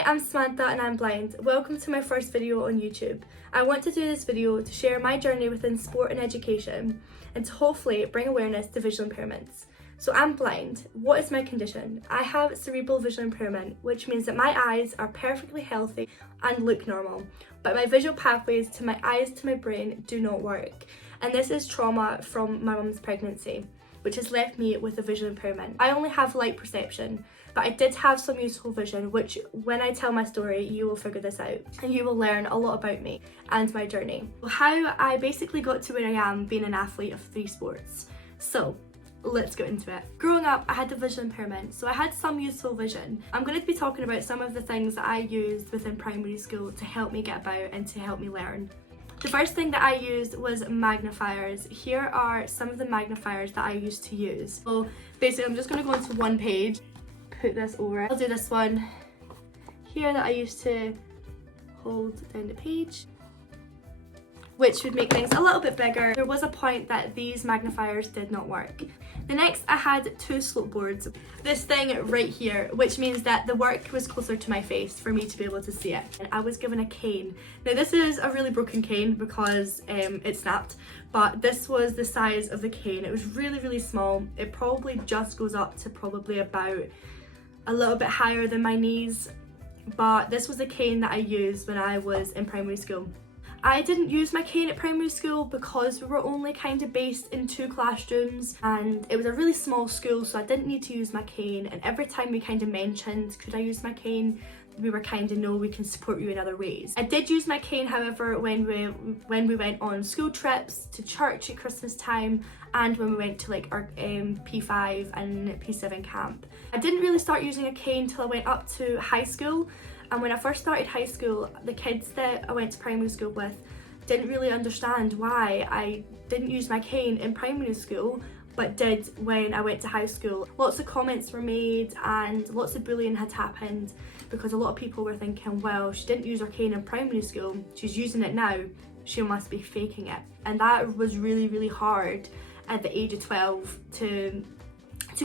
Hi, I'm Samantha and I'm blind. Welcome to my first video on YouTube. I want to do this video to share my journey within sport and education and to hopefully bring awareness to visual impairments. So I'm blind. What is my condition? I have cerebral visual impairment, which means that my eyes are perfectly healthy and look normal, but my visual pathways to my eyes to my brain do not work. And this is trauma from my mum's pregnancy, which has left me with a visual impairment. I only have light perception, but I did have some useful vision, which when I tell my story, you will figure this out and you will learn a lot about me and my journey. How I basically got to where I am being an athlete of 3 sports. So let's get into it. Growing up, I had a visual impairment, so I had some useful vision. I'm going to be talking about some of the things that I used within primary school to help me get about and to help me learn. The first thing that I used was magnifiers. Here are some of the magnifiers that I used to use. So basically I'm just going to go into one page, put this over it. I'll do this one here that I used to hold down the page, which would make things a little bit bigger. There was a point that these magnifiers did not work. The next, I had 2 slope boards. This thing right here, which means that the work was closer to my face for me to be able to see it. And I was given a cane. Now this is a really broken cane because it snapped, but this was the size of the cane. It was really, really small. It probably just goes up to probably about a little bit higher than my knees, but this was the cane that I used when I was in primary school. I didn't use my cane at primary school because we were only kind of based in 2 classrooms and it was a really small school, so I didn't need to use my cane, and every time we kind of mentioned could I use my cane, we were kind of, no, we can support you in other ways. I did use my cane, however, when we went on school trips to church at Christmas time and when we went to like our P5 and P7 camp. I didn't really start using a cane till I went up to high school. And when I first started high school, the kids that I went to primary school with didn't really understand why I didn't use my cane in primary school, but did when I went to high school. Lots of comments were made and lots of bullying had happened because a lot of people were thinking, well, she didn't use her cane in primary school, she's using it now, she must be faking it. And that was really, really hard at the age of 12 to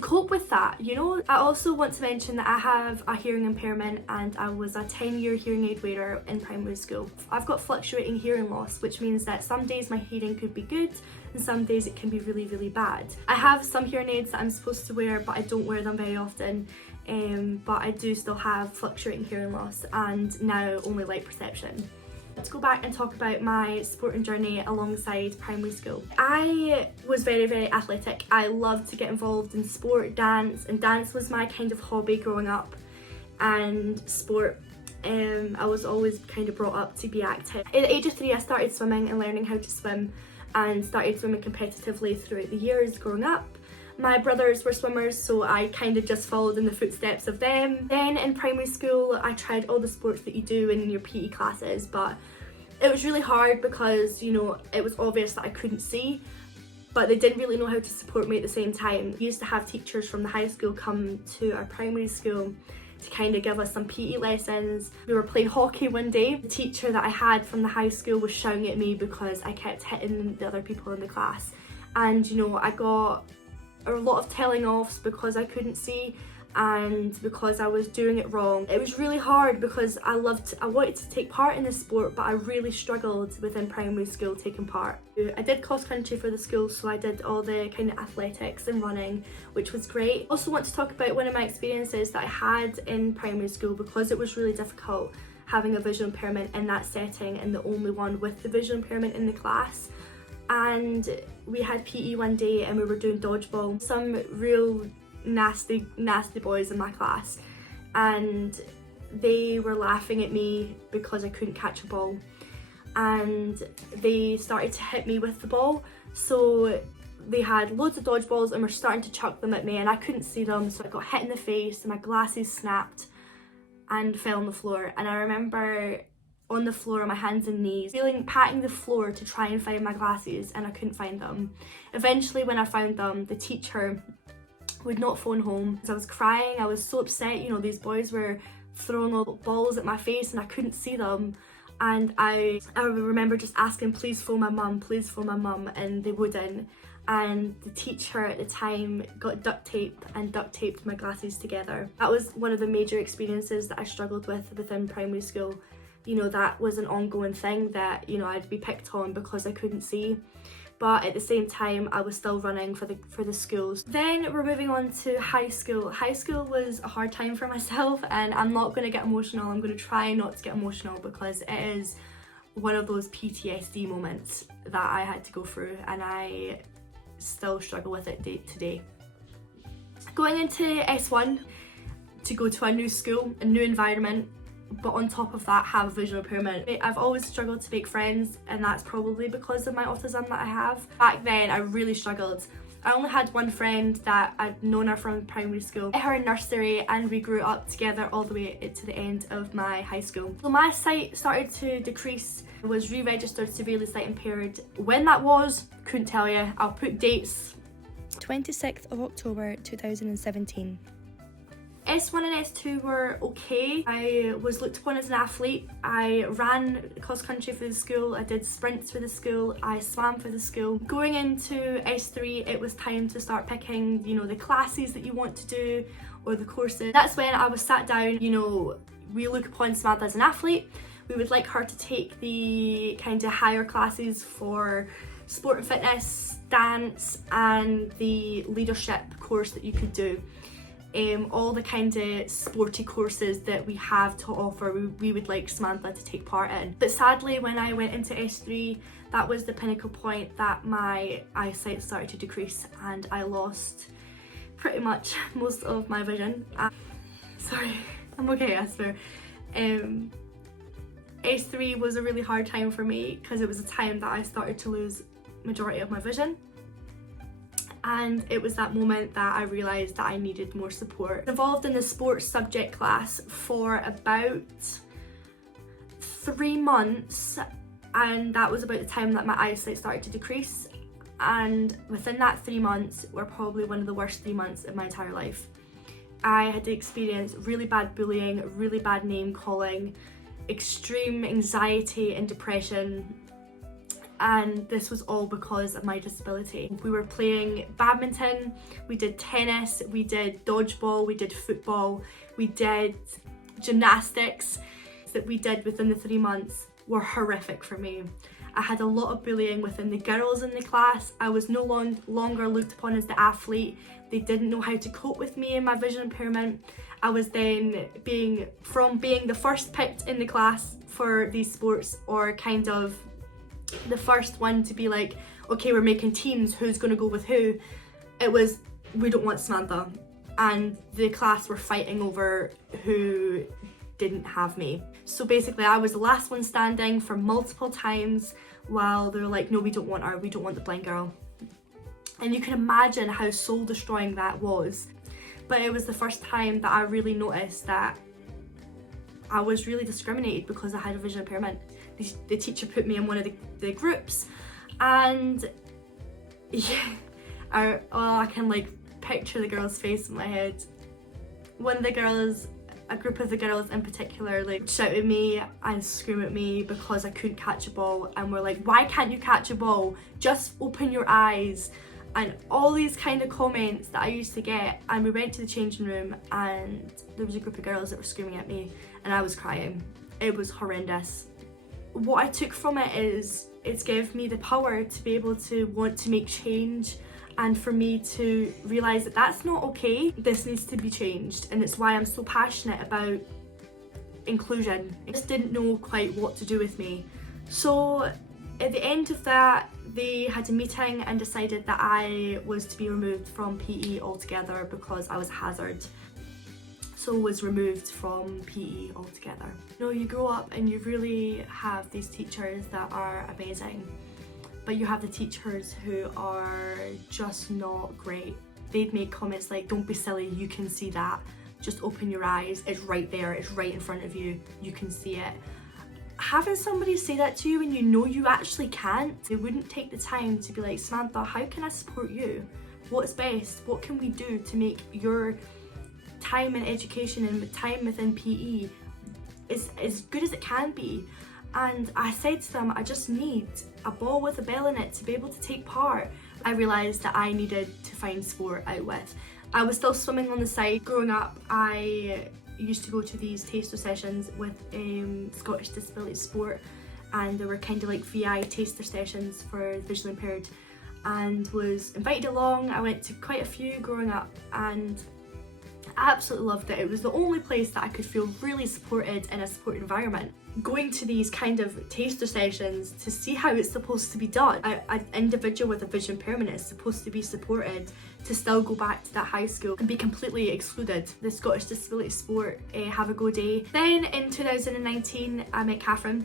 cope with that, you know. I also want to mention that I have a hearing impairment and I was a 10-year hearing aid wearer in primary school. I've got fluctuating hearing loss, which means that some days my hearing could be good and some days it can be really, really bad. I have some hearing aids that I'm supposed to wear, but I don't wear them very often, but I do still have fluctuating hearing loss and now only light perception. Let's go back and talk about my sporting journey alongside primary school. I was very, very athletic. I loved to get involved in sport, dance, and dance was my kind of hobby growing up. And sport, I was always kind of brought up to be active. At the age of 3, I started swimming and learning how to swim and started swimming competitively throughout the years growing up. My brothers were swimmers, so I kind of just followed in the footsteps of them. Then in primary school, I tried all the sports that you do in your PE classes, but it was really hard because, you know, it was obvious that I couldn't see, but they didn't really know how to support me at the same time. We used to have teachers from the high school come to our primary school to kind of give us some PE lessons. We were playing hockey one day. The teacher that I had from the high school was shouting at me because I kept hitting the other people in the class. And, you know, I got a lot of telling offs because I couldn't see and because I was doing it wrong. It was really hard because I wanted to take part in the sport, but I really struggled within primary school taking part. I did cross country for the school, so I did all the kind of athletics and running, which was great. Also want to talk about one of my experiences that I had in primary school because it was really difficult having a visual impairment in that setting and the only one with the visual impairment in the class. And we had PE one day and we were doing dodgeball. Some real nasty boys in my class, and they were laughing at me because I couldn't catch a ball, and they started to hit me with the ball. So they had loads of dodgeballs and were starting to chuck them at me and I couldn't see them, so I got hit in the face and my glasses snapped and fell on the floor. And I remember on the floor on my hands and knees, patting the floor to try and find my glasses, and I couldn't find them. Eventually when I found them, the teacher would not phone home. I was crying, I was so upset, you know, these boys were throwing all balls at my face and I couldn't see them. And I remember just asking, please phone my mum, and they wouldn't. and the teacher at the time got duct tape and duct taped my glasses together. That was one of the major experiences that I struggled with within primary school. You know, that was an ongoing thing that, you know, I'd be picked on because I couldn't see. But at the same time, I was still running for the schools. Then we're moving on to high school. High school was a hard time for myself, and I'm not going to get emotional. I'm going to try not to get emotional because it is one of those PTSD moments that I had to go through, and I still struggle with it today. Going into S1 to go to a new school, a new environment, but on top of that have visual impairment. I've always struggled to make friends, and that's probably because of my autism that I have. Back then I really struggled. I only had one friend that I'd known her from primary school. I met her in nursery and we grew up together all the way to the end of my high school. So my sight started to decrease. I was re-registered severely sight impaired. When that was, couldn't tell you. I'll put dates. 26th of October 2017. S1 and S2 were okay. I was looked upon as an athlete. I ran cross country for the school, I did sprints for the school, I swam for the school. Going into S3, it was time to start picking, you know, the classes that you want to do or the courses. That's when I was sat down, you know, we look upon Samantha as an athlete. We would like her to take the kind of higher classes for sport and fitness, dance, and the leadership course that you could do. All the kind of sporty courses that we have to offer, we would like Samantha to take part in. But sadly, when I went into S3, that was the pinnacle point that my eyesight started to decrease and I lost pretty much most of my vision. Sorry, I'm okay, I swear. S3 was a really hard time for me because it was a time that I started to lose majority of my vision. And it was that moment that I realised that I needed more support. Involved in the sports subject class for about 3 months, and that was about the time that my eyesight started to decrease. And within that 3 months were probably one of the worst 3 months of my entire life. I had to experience really bad bullying, really bad name calling, extreme anxiety and depression. And this was all because of my disability. We were playing badminton, we did tennis, we did dodgeball, we did football, we did gymnastics. That we did within the 3 months were horrific for me. I had a lot of bullying within the girls in the class. I was no longer looked upon as the athlete. They didn't know how to cope with me and my vision impairment. I was then being the first picked in the class for these sports, or kind of the first one to be like, okay, we're making teams, who's going to go with who? It was, we don't want Samantha. And the class were fighting over who didn't have me. So basically I was the last one standing for multiple times while they were like, no, we don't want her, we don't want the blind girl. And you can imagine how soul destroying that was. But it was the first time that I really noticed that I was really discriminated because I had a vision impairment. The teacher put me in one of the groups, and yeah, I can like picture the girl's face in my head. One of the girls, a group of the girls in particular, like shouted at me and screamed at me because I couldn't catch a ball, and were like, why can't you catch a ball? Just open your eyes. And all these kind of comments that I used to get. And we went to the changing room and there was a group of girls that were screaming at me and I was crying. It was horrendous. What I took from it is it's gave me the power to be able to want to make change, and for me to realise that that's not okay. This needs to be changed, and it's why I'm so passionate about inclusion. I just didn't know quite what to do with me. So at the end of that, they had a meeting and decided that I was to be removed from PE altogether because I was a hazard. So was removed from PE altogether. You know, you grow up and you really have these teachers that are amazing, but you have the teachers who are just not great. They'd make comments like, don't be silly, you can see that. Just open your eyes, it's right there, it's right in front of you, you can see it. Having somebody say that to you and you know you actually can't, they wouldn't take the time to be like, Samantha, how can I support you? What's best? What can we do to make your time in education and time within PE as good as it can be? And I said to them, I just need a ball with a bell in it to be able to take part. I realised that I needed to find sport out with. I was still swimming on the side. Growing up, I used to go to these taster sessions with Scottish Disability Sport, and there were kind of like VI taster sessions for visually impaired, and was invited along. I went to quite a few growing up and I absolutely loved it. It was the only place that I could feel really supported in a sport environment. Going to these kind of taster sessions to see how it's supposed to be done. An individual with a vision impairment is supposed to be supported to still go back to that high school and be completely excluded. The Scottish Disability Sport Have a Go Day. Then in 2019 I met Catherine,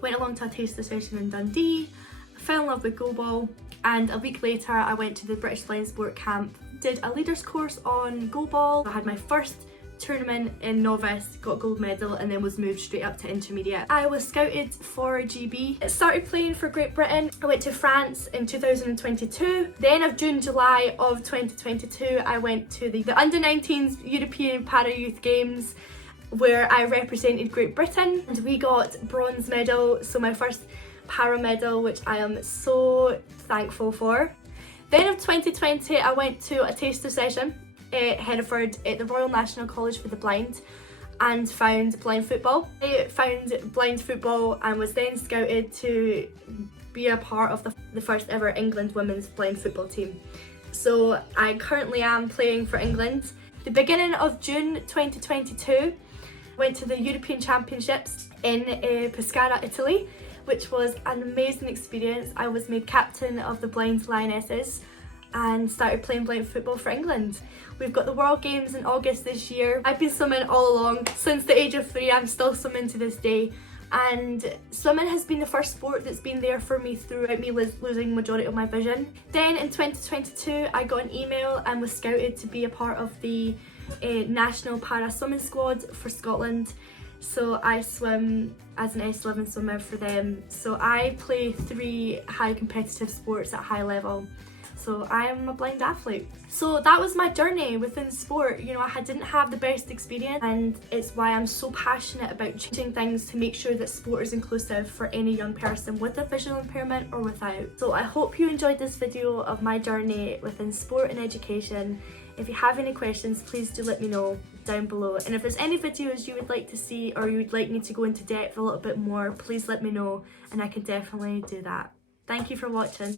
went along to a taster session in Dundee, fell in love with goalball, and a week later I went to the British Blind Sport Camp, did a leaders course on goalball. I had my first tournament in novice, got gold medal, and then was moved straight up to intermediate. I was scouted for GB. I started playing for Great Britain. I went to France in 2022. The end of June, July of 2022, I went to the under-19s European Para Youth Games, where I represented Great Britain, and we got bronze medal, so my first para medal, which I am so thankful for. The end of 2020, I went to a taster session at Hereford at the Royal National College for the Blind and found blind football. I found blind football and was then scouted to be a part of the first ever England women's blind football team. So I currently am playing for England. The beginning of June 2022, went to the European Championships in Pescara, Italy, which was an amazing experience. I was made captain of the Blind Lionesses and started playing blind football for England. We've got the World Games in August this year. I've been swimming all along. Since the age of 3, I'm still swimming to this day. And swimming has been the first sport that's been there for me throughout me losing the majority of my vision. Then in 2022, I got an email and was scouted to be a part of the national para swimming squad for Scotland. So I swim as an S11 swimmer for them. So I play 3 high competitive sports at high level. So I am a blind athlete. So that was my journey within sport. You know, I didn't have the best experience, and it's why I'm so passionate about changing things to make sure that sport is inclusive for any young person with a visual impairment or without. So I hope you enjoyed this video of my journey within sport and education. If you have any questions, please do let me know down below. And if there's any videos you would like to see or you would like me to go into depth a little bit more, please let me know and I can definitely do that. Thank you for watching.